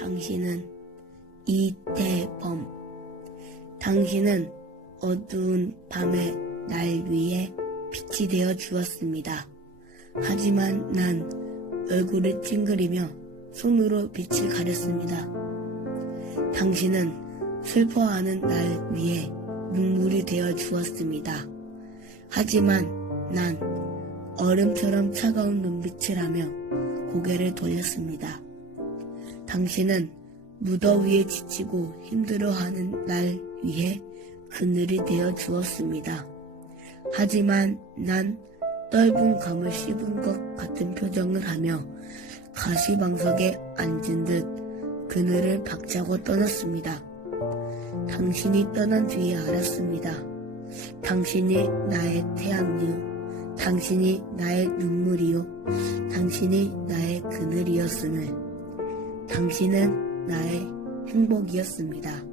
당신은 이태범. 당신은 어두운 밤의 날 위에 빛이 되어 주었습니다. 하지만 난 얼굴을 찡그리며 손으로 빛을 가렸습니다. 당신은 슬퍼하는 날 위에 눈물이 되어 주었습니다. 하지만 난 얼음처럼 차가운 눈빛을 하며 고개를 돌렸습니다. 당신은 무더위에 지치고 힘들어하는 날 위해 그늘이 되어 주었습니다. 하지만 난 떫은 감을 씹은 것 같은 표정을 하며 가시방석에 앉은 듯 그늘을 박차고 떠났습니다. 당신이 떠난 뒤에 알았습니다. 당신이 나의 태양이요. 당신이 나의 눈물이요. 당신이 나의 그늘이었음을. 당신은 나의 행복이었습니다.